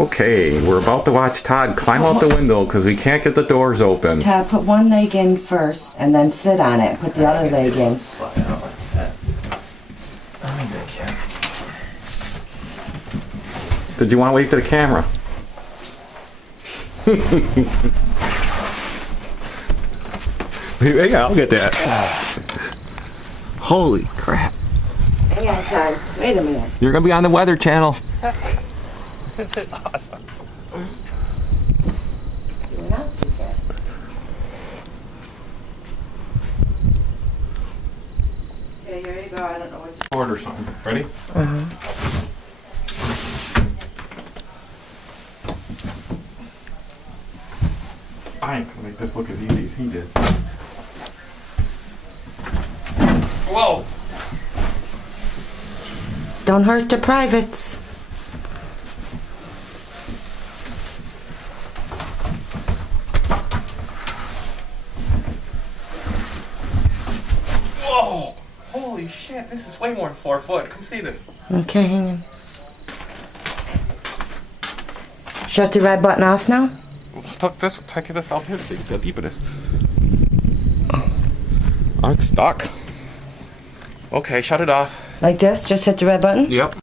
Okay, we're about to watch Todd climb out the window because we can't get the doors open. Todd, put one leg in first and then sit on it. Put the other leg in. Did you want to wave to the camera? Yeah, I'll get that. Holy crap. Hang on, Todd. Wait a minute. You're going to be on the Weather Channel. Awesome. You're not too bad. Okay, here you go. I don't know what to Order something. Ready? I ain't gonna make this look as easy as he did. Whoa! Don't hurt the privates. Whoa! Holy shit, this is way more than 4 foot. Come see this. Okay, hang on. Shut the red button off now? Take this out here so you can see how deep it is. Oh, it's stuck. Okay, shut it off. Like this? Just hit the red button? Yep.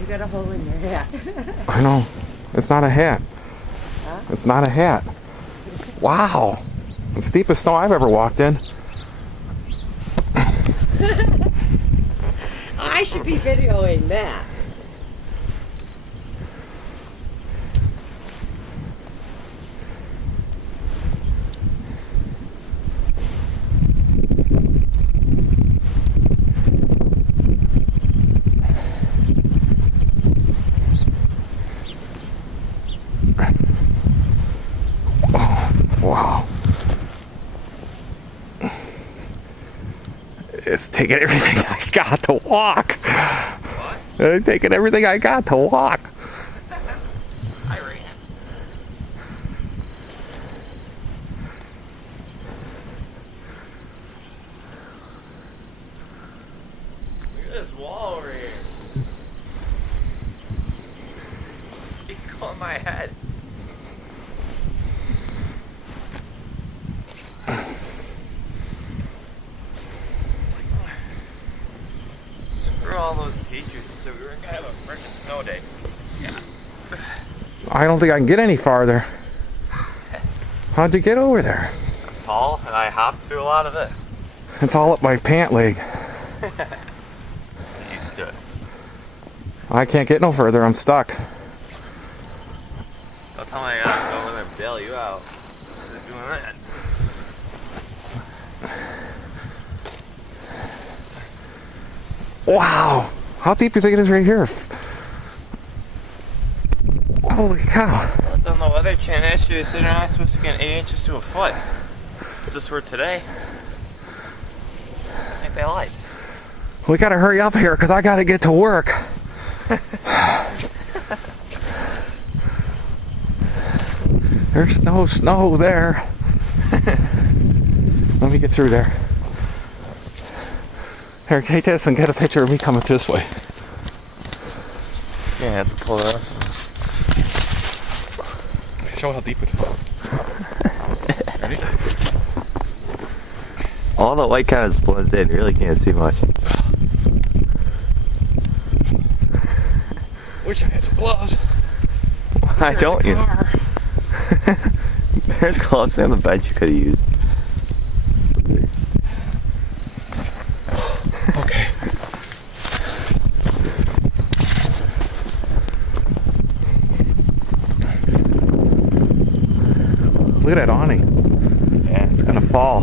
You got a hole in your hat. I know. It's not a hat. Huh? It's not a hat. Wow. The steepest snow I've ever walked in. I should be videoing that. Wow. It's taking everything I got to walk. It's taking everything I got to walk. I ran. Look at this wall over here. It's equal in my head. Screw all those teachers. So we were gonna have a freaking snow day. Yeah. I don't think I can get any farther. How'd you get over there? I'm tall and I hopped through a lot of it. It's all up my pant leg. Get used to it. I can't get no further. I'm stuck. Don't tell me I gotta go over there and bail you out. They're doing that. Wow. How deep do you think it is right here? Holy cow. On the Weather Channel yesterday, they said you're not supposed to get 8 inches to a foot. Just for today. I think they lied. We gotta hurry up here because I gotta get to work. There's no snow there. Let me get through there. Here, take this and get a picture of me coming this way. Yeah, I have to pull it up. Show how deep it is. Ready? All the white kind of blends in. You really can't see much. Wish I had some gloves. Why don't you? There's gloves on the bed you could have used. Okay. Look at that awning. Yeah, It's gonna fall.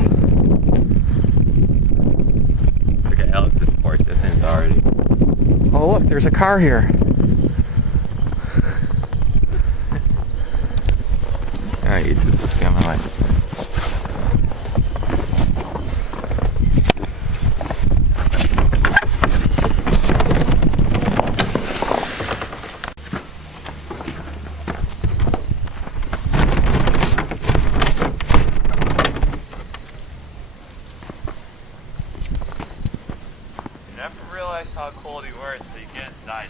Look at Alex's porch. That thing's already. Oh look, there's a car here. Alright, you did this guy my life. You never realize how cold you were until you get inside.